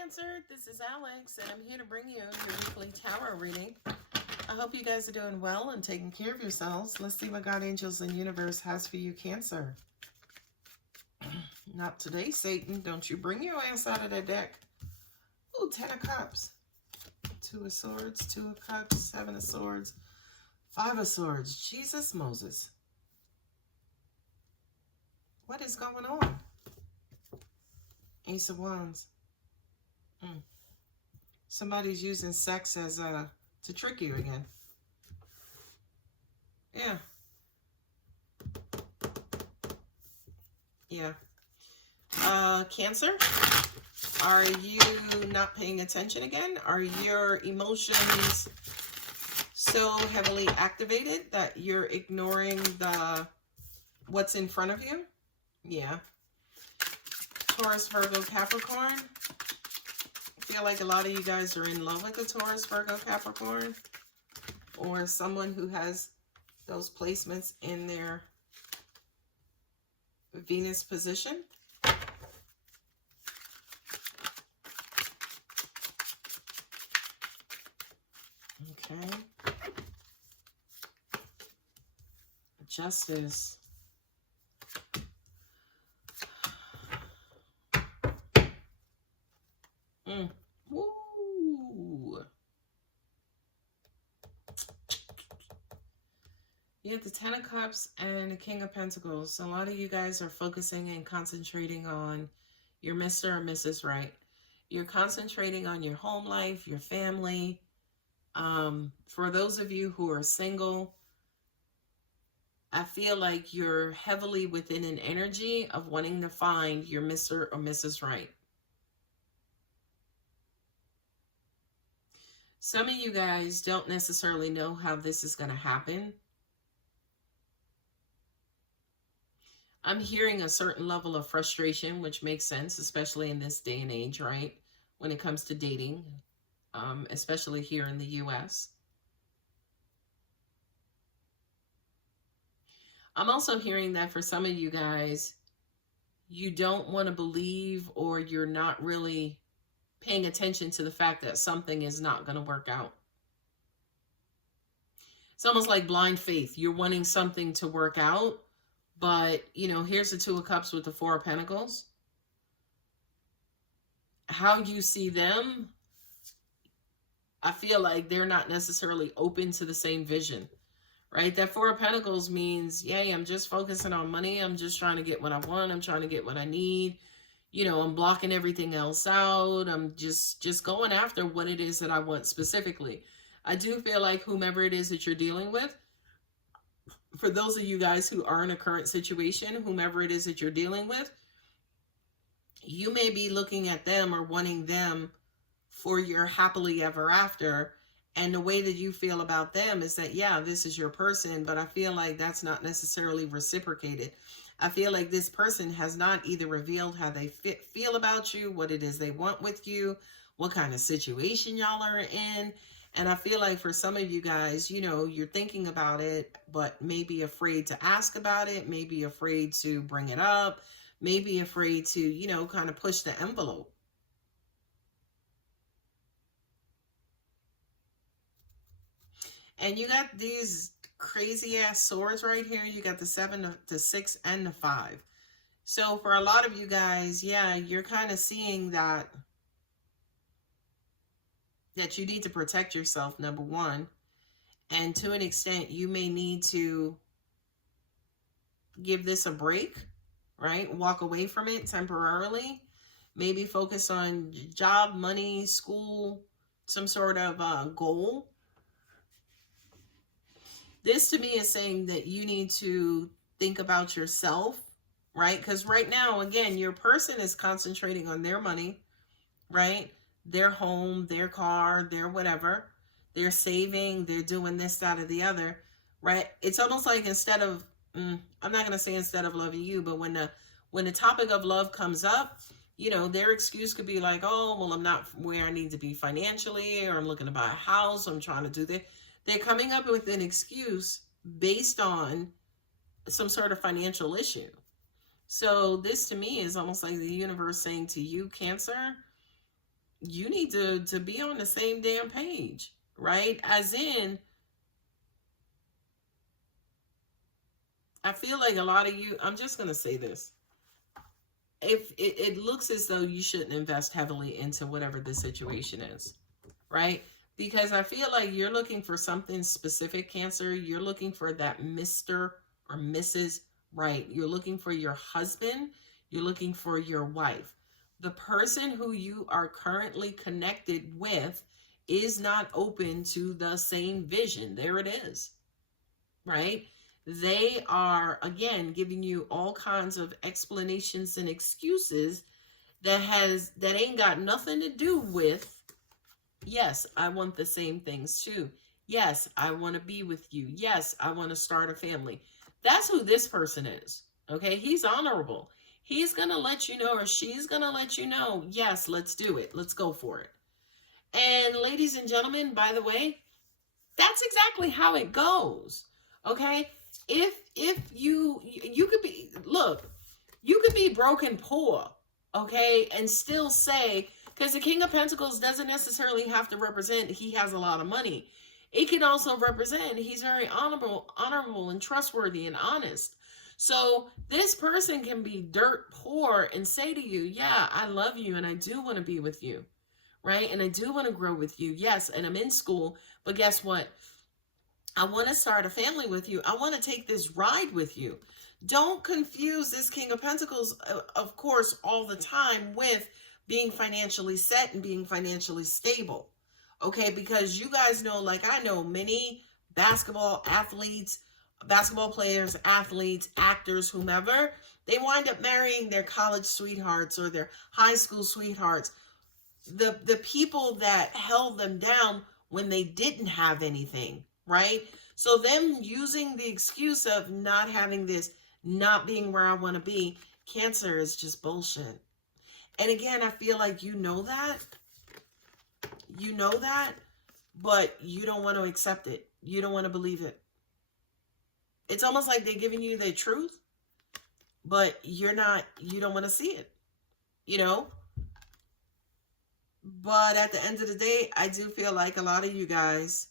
Cancer, this is Alex, and I'm here to bring you your weekly tarot reading. I hope you guys are doing well and taking care of yourselves. Let's see what God, angels, and universe has for you, Cancer. Not today, Satan. Don't you bring your ass out of that deck. Ooh, 10 of Cups. 2 of Swords, 2 of Cups, 7 of Swords, 5 of Swords. Jesus, Moses. What is going on? Ace of Wands. Somebody's using sex as to trick you again. Yeah. Cancer, are you not paying attention again? Are your emotions so heavily activated that you're ignoring what's in front of you? Yeah. Taurus, Virgo, Capricorn. I feel like a lot of you guys are in love with a Taurus, Virgo, Capricorn, or someone who has those placements in their Venus position. Okay. Justice. Woo. You have the 10 of Cups and the King of Pentacles. So a lot of you guys are focusing and concentrating on your Mr. or Mrs. Right. You're concentrating on your home life, your family. For those of you who are single, I feel like you're heavily within an energy of wanting to find your Mr. or Mrs. Right. Some of you guys don't necessarily know how this is going to happen. I'm hearing a certain level of frustration, which makes sense, especially in this day and age, right? When it comes to dating, especially here in the US. I'm also hearing that for some of you guys, you don't want to believe, or you're not really paying attention to the fact that something is not going to work out. It's almost like blind faith. You're wanting something to work out, but, you know, here's the 2 of Cups with the 4 of Pentacles. How you see them, I feel like they're not necessarily open to the same vision, right? That 4 of Pentacles means, yay, I'm just focusing on money. I'm just trying to get what I want. I'm trying to get what I need. You know, I'm blocking everything else out. I'm just going after what it is that I want specifically. I do feel like whomever it is that you're dealing with, for those of you guys who are in a current situation, whomever it is that you're dealing with, you may be looking at them or wanting them for your happily ever after. And the way that you feel about them is that, yeah, this is your person, but I feel like that's not necessarily reciprocated. I feel like this person has not either revealed how they feel about you, what it is they want with you, what kind of situation y'all are in. And I feel like for some of you guys, you know, you're thinking about it, but maybe afraid to ask about it, maybe afraid to bring it up, maybe afraid to, you know, kind of push the envelope. And you got these crazy ass swords right here. You got the 7, the 6, and the 5. So for a lot of you guys, yeah, you're kind of seeing that you need to protect yourself, number one. And to an extent, you may need to give this a break, right? Walk away from it temporarily. Maybe focus on job, money, school, some sort of goal. This to me is saying that you need to think about yourself, right? Because right now, again, your person is concentrating on their money, right? Their home, their car, their whatever. They're saving, they're doing this, that, or the other, right? It's almost like instead of, I'm not going to say instead of loving you, but when the topic of love comes up, you know, their excuse could be like, oh, well, I'm not where I need to be financially, or I'm looking to buy a house, I'm trying to do this. They're coming up with an excuse based on some sort of financial issue. So this to me is almost like the universe saying to you, Cancer, you need to be on the same damn page, right? As in, I feel like a lot of you, I'm just going to say this. If it looks as though you shouldn't invest heavily into whatever the situation is, right? Because I feel like you're looking for something specific, Cancer. You're looking for that Mr. or Mrs. Right. You're looking for your husband. You're looking for your wife. The person who you are currently connected with is not open to the same vision. There it is, right? They are, again, giving you all kinds of explanations and excuses that ain't got nothing to do with, yes, I want the same things too. Yes, I want to be with you. Yes, I want to start a family. That's who this person is. Okay, he's honorable. He's going to let you know, or she's going to let you know, yes, let's do it. Let's go for it. And ladies and gentlemen, by the way, that's exactly how it goes. Okay? If you could be, look, you could be broken poor, okay, and still say, because the King of Pentacles doesn't necessarily have to represent he has a lot of money. It can also represent he's very honorable and trustworthy and honest. So this person can be dirt poor and say to you, yeah, I love you and I do want to be with you, right? And I do want to grow with you. Yes, and I'm in school, but guess what? I want to start a family with you. I want to take this ride with you. Don't confuse this King of Pentacles, of course, all the time with being financially set and being financially stable. Okay, because you guys know, like I know, many basketball players, athletes, actors, whomever, they wind up marrying their college sweethearts or their high school sweethearts. The people that held them down when they didn't have anything, right? So them using the excuse of not having this, not being where I want to be, Cancer, is just bullshit. And again, I feel like you know that, but you don't want to accept it. You don't want to believe it. It's almost like they're giving you the truth, but you don't want to see it, you know? But at the end of the day, I do feel like a lot of you guys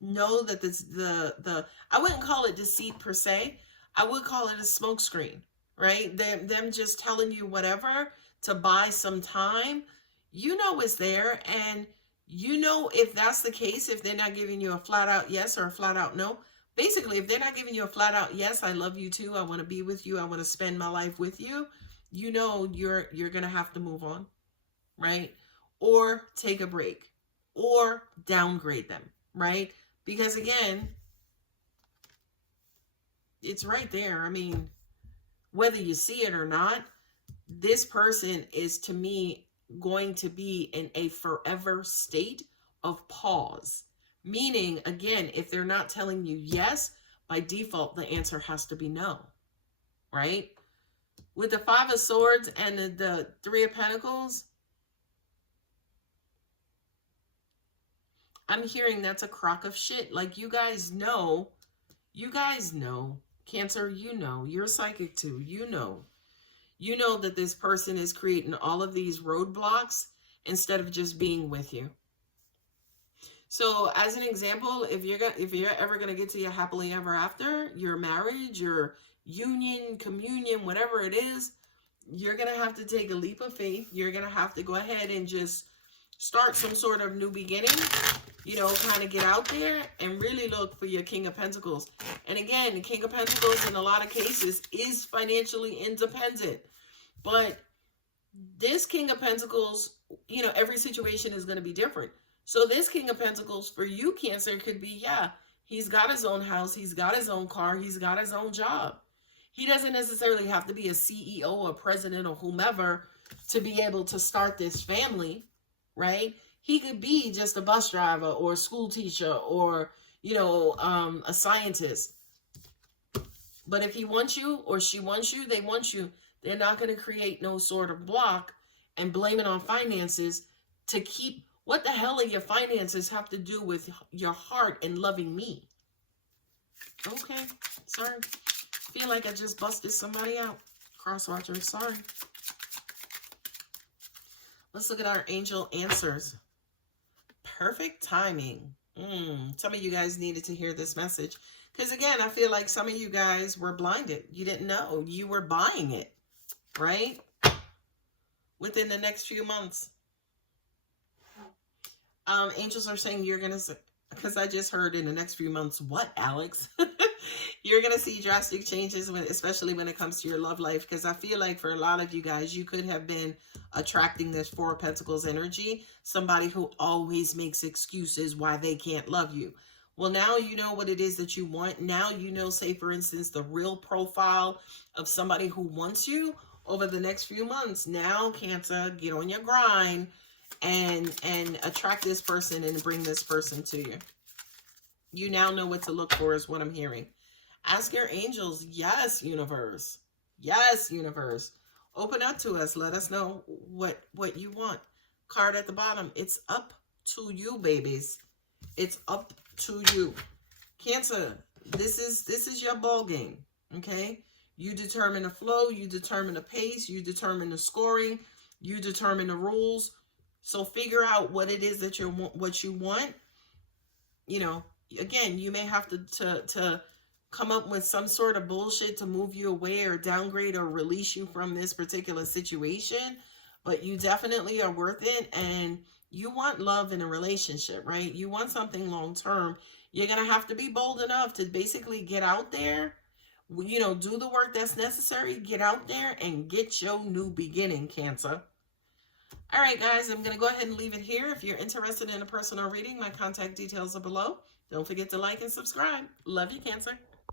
know that I wouldn't call it deceit per se. I would call it a smokescreen, right? Them just telling you whatever to buy some time. You know it's there, and you know if that's the case, if they're not giving you a flat out yes or a flat out no. Basically, if they're not giving you a flat out yes, I love you too, I want to be with you, I want to spend my life with you, you know you're gonna have to move on, right? Or take a break, or downgrade them, right? Because again, it's right there. I mean, whether you see it or not, this person is, to me, going to be in a forever state of pause. Meaning, again, if they're not telling you yes, by default, the answer has to be no, right? With the Five of Swords and the Three of Pentacles, I'm hearing that's a crock of shit. Like, you guys know, Cancer, you know, you're psychic too, you know that this person is creating all of these roadblocks instead of just being with you. So as an example, if you're ever going to get to your happily ever after, your marriage, your union, communion, whatever it is, you're going to have to take a leap of faith. You're going to have to go ahead and just start some sort of new beginning, you know, kind of get out there and really look for your King of Pentacles. And again, the King of Pentacles in a lot of cases is financially independent. But this King of Pentacles, you know, every situation is going to be different. So this King of Pentacles for you, Cancer, could be, yeah, he's got his own house, he's got his own car, he's got his own job. He doesn't necessarily have to be a CEO or president or whomever to be able to start this family, right? He could be just a bus driver or a school teacher or, you know, a scientist. But if he wants you or she wants you, they want you. They're not going to create no sort of block and blame it on finances to keep. What the hell are your finances have to do with your heart and loving me? Okay, sorry. Feel like I just busted somebody out. Crosswatcher, sorry. Let's look at our angel answers. Perfect timing. Some of you guys needed to hear this message. Because again, I feel like some of you guys were blinded. You didn't know. You were buying it, right? Within the next few months. Angels are saying you're going to, because I just heard in the next few months, what, Alex? You're going to see drastic changes, especially when it comes to your love life. Because I feel like for a lot of you guys, you could have been attracting this Four of Pentacles energy. Somebody who always makes excuses why they can't love you. Well, now you know what it is that you want. Now you know, say, for instance, the real profile of somebody who wants you over the next few months. Now, Cancer, get on your grind and attract this person and bring this person to you. You now know what to look for is what I'm hearing. Ask your angels. Yes, universe. Yes, universe. Open up to us. Let us know what you want. Card at the bottom. It's up to you, babies. It's up to you. Cancer, this is your ball game, okay? You determine the flow, you determine the pace, you determine the scoring, you determine the rules. So figure out what it is that you want. You know, again, you may have to come up with some sort of bullshit to move you away or downgrade or release you from this particular situation, but you definitely are worth it, and you want love in a relationship, right? You want something long term. You're going to have to be bold enough to basically get out there, you know, do the work that's necessary, get out there and get your new beginning, Cancer. All right, guys, I'm going to go ahead and leave it here. If you're interested in a personal reading, my contact details are below. Don't forget to like and subscribe. Love you, Cancer.